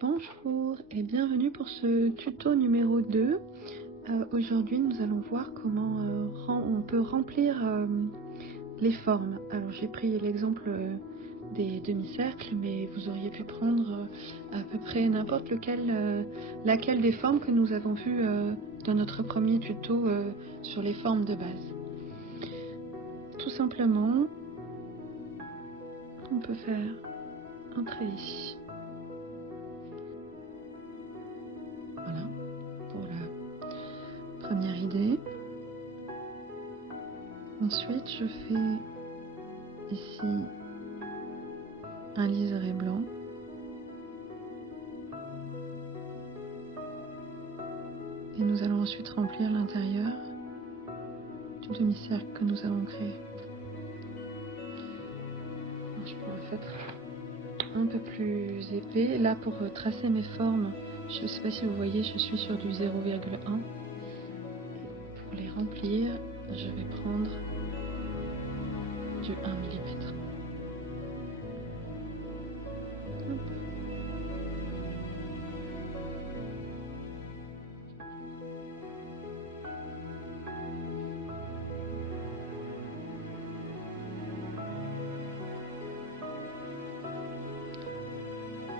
Bonjour et bienvenue pour ce tuto numéro 2. Aujourd'hui nous allons voir comment on peut remplir les formes. Alors j'ai pris l'exemple des demi-cercles, mais vous auriez pu prendre à peu près n'importe laquelle des formes que nous avons vues dans notre premier tuto sur les formes de base. Tout simplement, on peut faire un trait ici. Voilà, pour la première idée. Ensuite, je fais ici un liseré blanc. Et nous allons ensuite remplir l'intérieur du demi-cercle que nous avons créé. Je pourrais faire un peu plus épais. Là, pour tracer mes formes, je ne sais pas si vous voyez, je suis sur du 0,1. Pour les remplir, je vais prendre du 1 mm.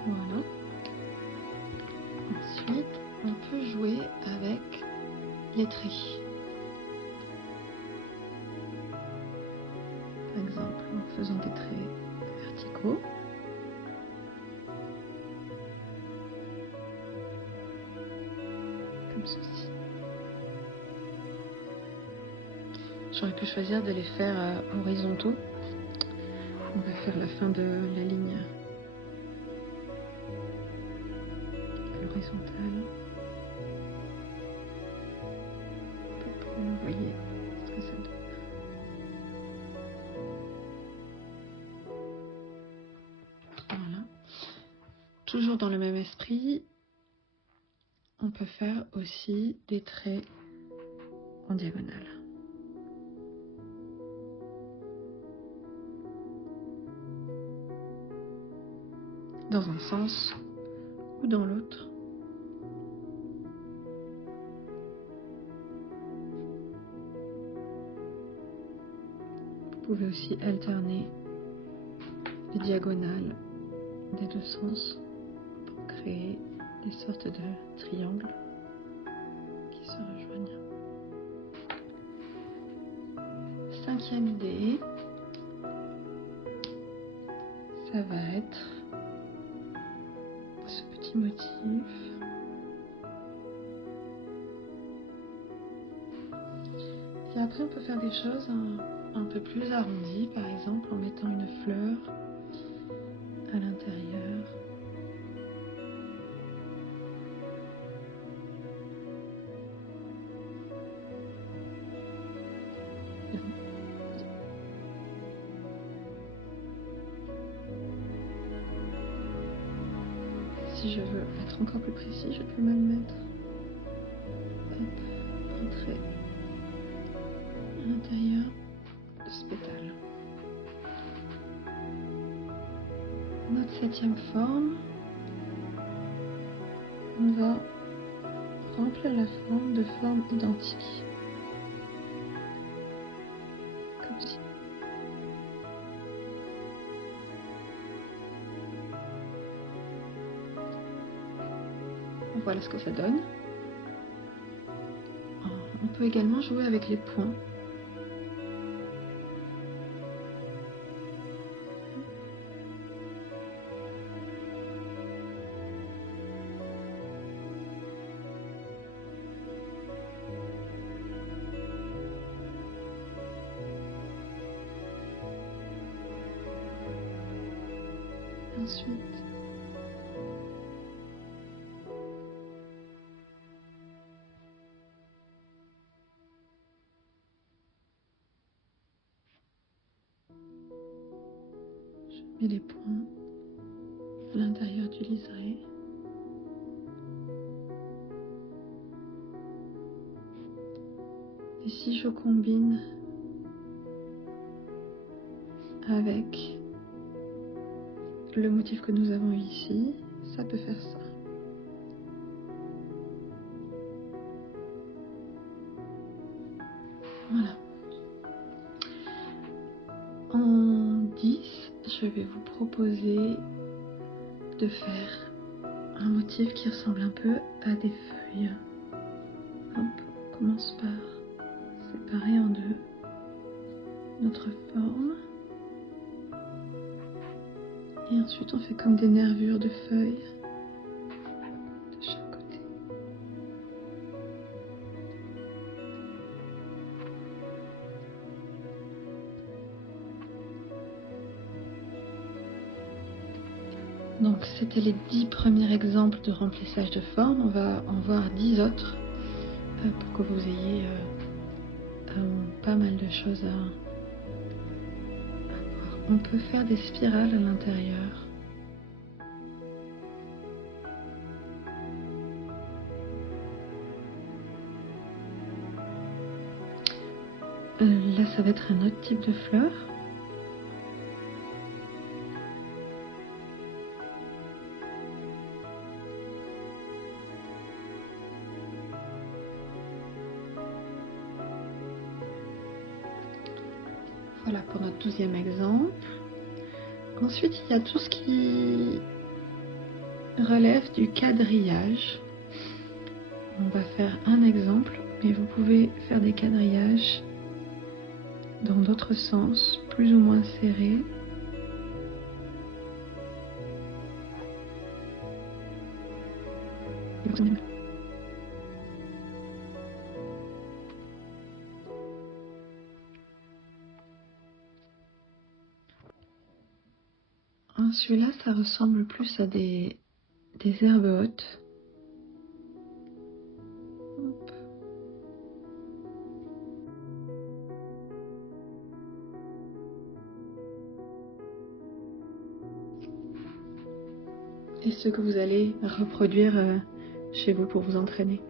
Voilà. Ensuite, on peut jouer avec les traits. Par exemple, en faisant des traits verticaux. Comme ceci. J'aurais pu choisir de les faire horizontaux. On va faire la fin de la ligne à l'horizontale. Pour que vous voyez ce que ça donne. Voilà. Toujours dans le même esprit, on peut faire aussi des traits en diagonale. Dans un sens ou dans l'autre. Vous pouvez aussi alterner les diagonales des deux sens pour créer des sortes de triangles qui se rejoignent. Cinquième idée, ça va être ce petit motif. Et après on peut faire des choses un peu plus arrondies, par exemple en mettant une fleur à l'intérieur. Si je veux être encore plus précis, je peux même mettre un trait à l'intérieur de ce pétale. Notre septième forme, on va remplir la forme de formes identiques. Comme ci. Voilà ce que ça donne. On peut également jouer avec les points. Ensuite, je mets les points à l'intérieur du liseré. Et si je combine avec le motif que nous avons ici, ça peut faire ça. Voilà. En 10, je vais vous proposer de faire un motif qui ressemble un peu à des feuilles. Hop, on commence par séparer en deux notre forme. Et ensuite on fait comme des nervures de feuilles de chaque côté. Donc c'était les 10 premiers exemples de remplissage de forme. On va en voir 10 autres pour que vous ayez pas mal de choses à voir. On peut faire des spirales à l'intérieur. Là ça va être un autre type de fleur. Voilà pour notre 12e exemple. Ensuite, il y a tout ce qui relève du quadrillage. On va faire un exemple, mais vous pouvez faire des quadrillages dans d'autres sens, plus ou moins serrés. Celui-là, ça ressemble plus à des herbes hautes. Hop. Et ce que vous allez reproduire chez vous pour vous entraîner.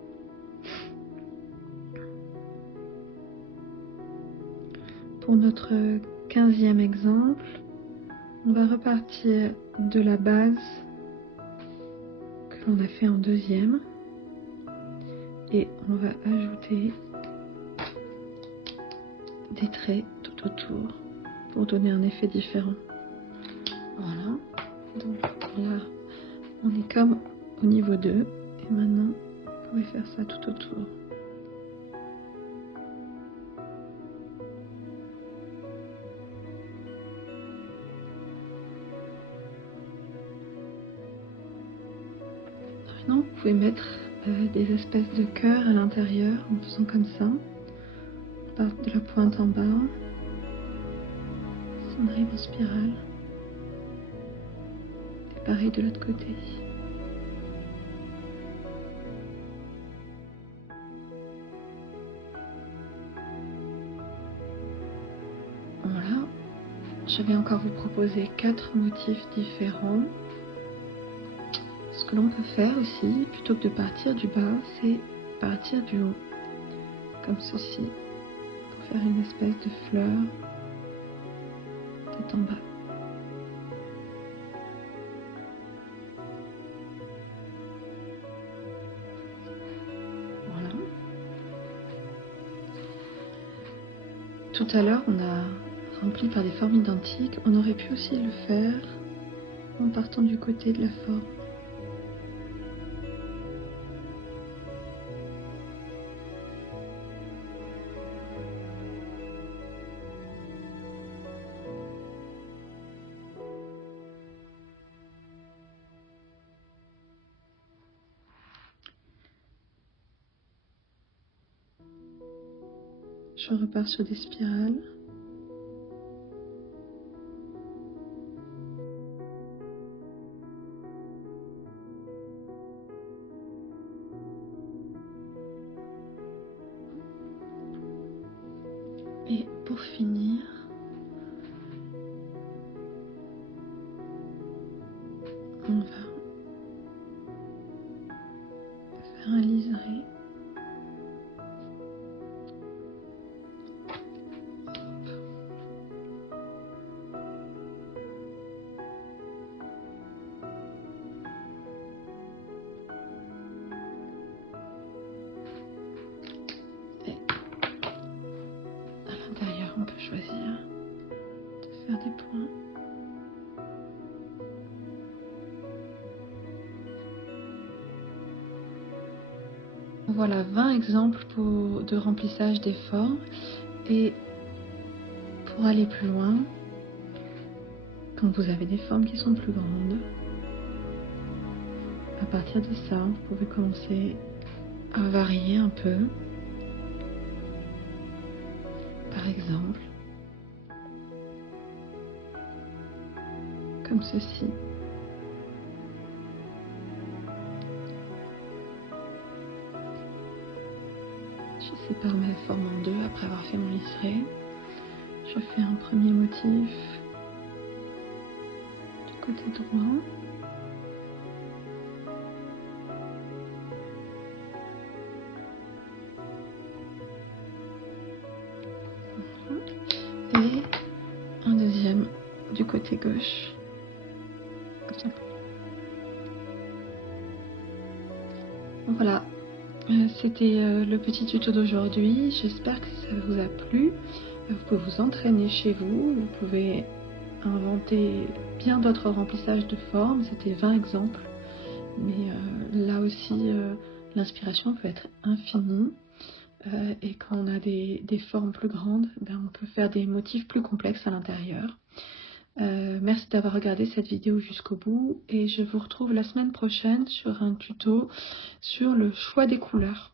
Pour notre 15e exemple, on va repartir de la base que l'on a fait en 2e et on va ajouter des traits tout autour pour donner un effet différent. Voilà, donc là on est comme au niveau 2 et maintenant vous pouvez faire ça tout autour. Maintenant vous pouvez mettre des espèces de cœurs à l'intérieur en faisant comme ça. On part de la pointe en bas, on arrive en spirale et pareil de l'autre côté. Voilà, je vais encore vous proposer 4 motifs différents. Ce que l'on peut faire aussi, plutôt que de partir du bas, c'est partir du haut, comme ceci, pour faire une espèce de fleur tête en bas. Voilà. Tout à l'heure, on a rempli par des formes identiques. On aurait pu aussi le faire en partant du côté de la forme. Je repars sur des spirales. Et pour finir, on va faire un liseré. voilà 20 exemples de remplissage des formes. Et pour aller plus loin, quand vous avez des formes qui sont plus grandes, à partir de ça, vous pouvez commencer à varier un peu. Par exemple, comme ceci. Je sépare mes formes en deux après avoir fait mon liseré. Je fais un premier motif du côté droit. Et un deuxième du côté gauche. Voilà, c'était le petit tuto d'aujourd'hui. J'espère que ça vous a plu. Vous pouvez vous entraîner chez vous. Vous pouvez inventer bien d'autres remplissages de formes. C'était 20 exemples. Mais là aussi, l'inspiration peut être infinie. Et quand on a des formes plus grandes, ben, on peut faire des motifs plus complexes à l'intérieur. Merci d'avoir regardé cette vidéo jusqu'au bout et je vous retrouve la semaine prochaine sur un tuto sur le choix des couleurs.